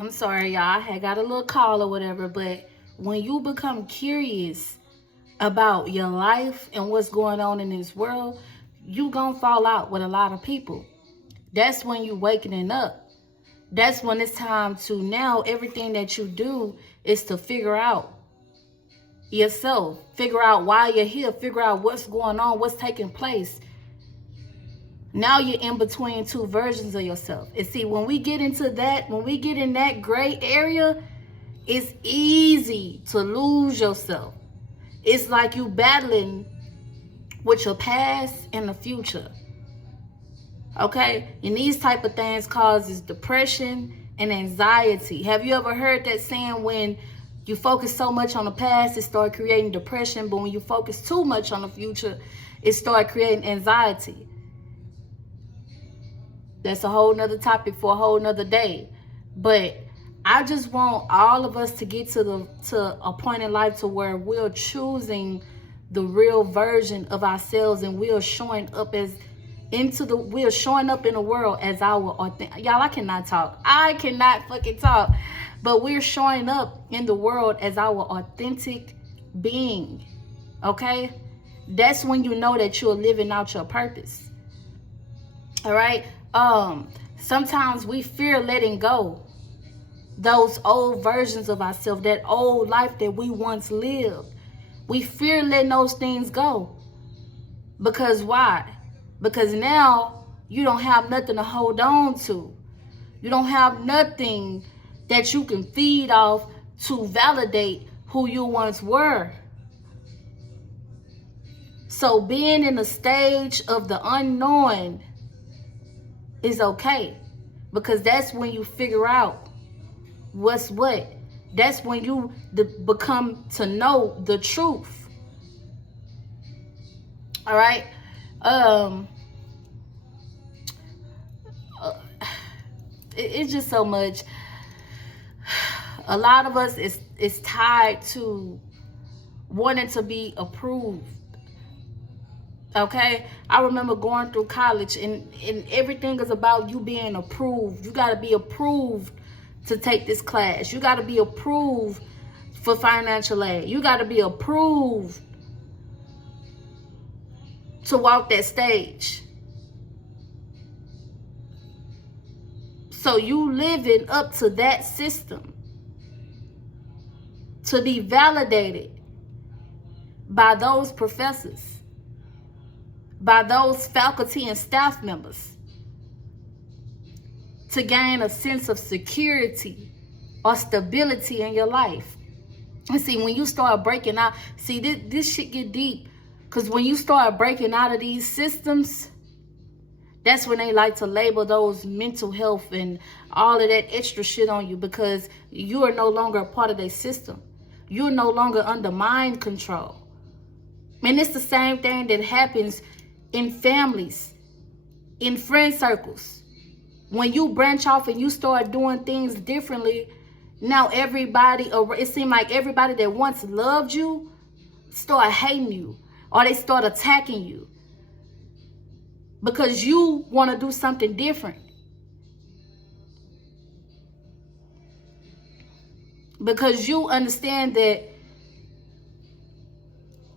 I'm sorry, y'all. I had got a little call or whatever, but when you become curious about your life and what's going on in this world, you gonna fall out with a lot of people. That's when you wakening up. That's when it's time to now everything that you do is to figure out yourself. Figure out why you're here. Figure out what's going on, what's taking place. Now you're in between two versions of yourself. And see, when we get into that, when we get in that gray area, it's easy to lose yourself. It's like you battling with your past and the future. Okay? And these type of things causes depression and anxiety. Have you ever heard that saying, when you focus so much on the past, it starts creating depression, but when you focus too much on the future, it starts creating anxiety? That's a whole nother topic for a whole nother day. But I just want all of us to get to a point in life to where we're choosing the real version of ourselves, and we're showing up we're showing up in the world as our authentic. Y'all, I cannot talk. I cannot fucking talk. But we're showing up in the world as our authentic being. Okay? That's when you know that you're living out your purpose. All right? Sometimes we fear letting go those old versions of ourselves, that old life that we once lived. We fear letting those things go. Because why? Because now you don't have nothing to hold on to. You don't have nothing that you can feed off to validate who you once were. So being in the stage of the unknown is okay, because that's when you figure out what's what. That's when you become to know the truth. All right. It's just so much. A lot of us is tied to wanting to be approved. Okay, I remember going through college, and everything is about you being approved. You got to be approved to take this class. You got to be approved for financial aid. You got to be approved to walk that stage. So you living up to that system to be validated by those professors, by those faculty and staff members, to gain a sense of security or stability in your life. And see, when you start breaking out, see, this shit get deep. Because when you start breaking out of these systems, that's when they like to label those mental health and all of that extra shit on you, because you are no longer a part of their system. You're no longer under mind control. And it's the same thing that happens in families, in friend circles. When you branch off and you start doing things differently, now everybody, it seems like everybody that once loved you start hating you, or they start attacking you because you want to do something different. Because you understand that,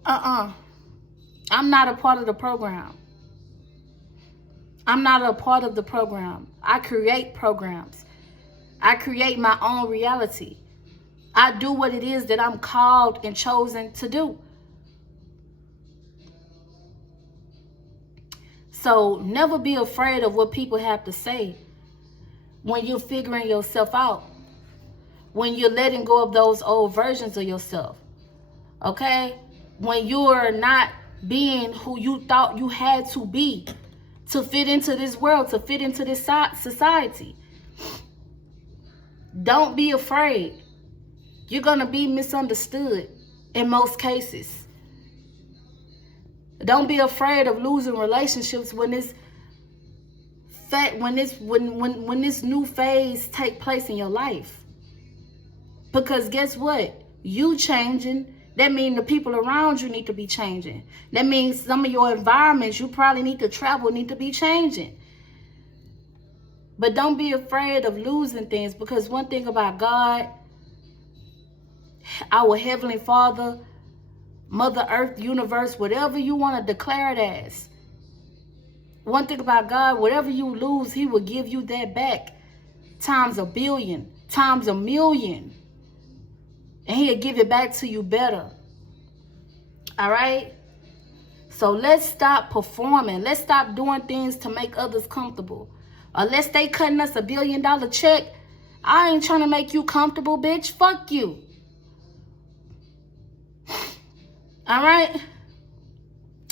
I'm not a part of the program. I'm not a part of the program. I create programs. I create my own reality. I do what it is that I'm called and chosen to do. So never be afraid of what people have to say when you're figuring yourself out, when you're letting go of those old versions of yourself. Okay? When you're not being who you thought you had to be to fit into this world, to fit into this society. Don't be afraid. You're going to be misunderstood in most cases. Don't be afraid of losing relationships when this new phase take place in your life. Because guess what? You changing, that means the people around you need to be changing. That means some of your environments you probably need to travel need to be changing. But don't be afraid of losing things, because one thing about God, our Heavenly Father, Mother Earth, universe, whatever you want to declare it as. One thing about God, whatever you lose, he will give you that back times a billion, times a million. And he'll give it back to you better. All right? So let's stop performing. Let's stop doing things to make others comfortable. Unless they cutting us $1 billion check, I ain't trying to make you comfortable, bitch. Fuck you. All right?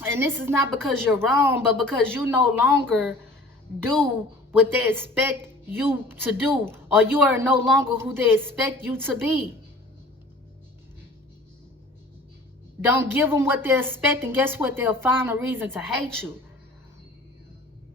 And this is not because you're wrong, but because you no longer do what they expect you to do, or you are no longer who they expect you to be. Don't give them what they expect, and guess what? They'll find a reason to hate you.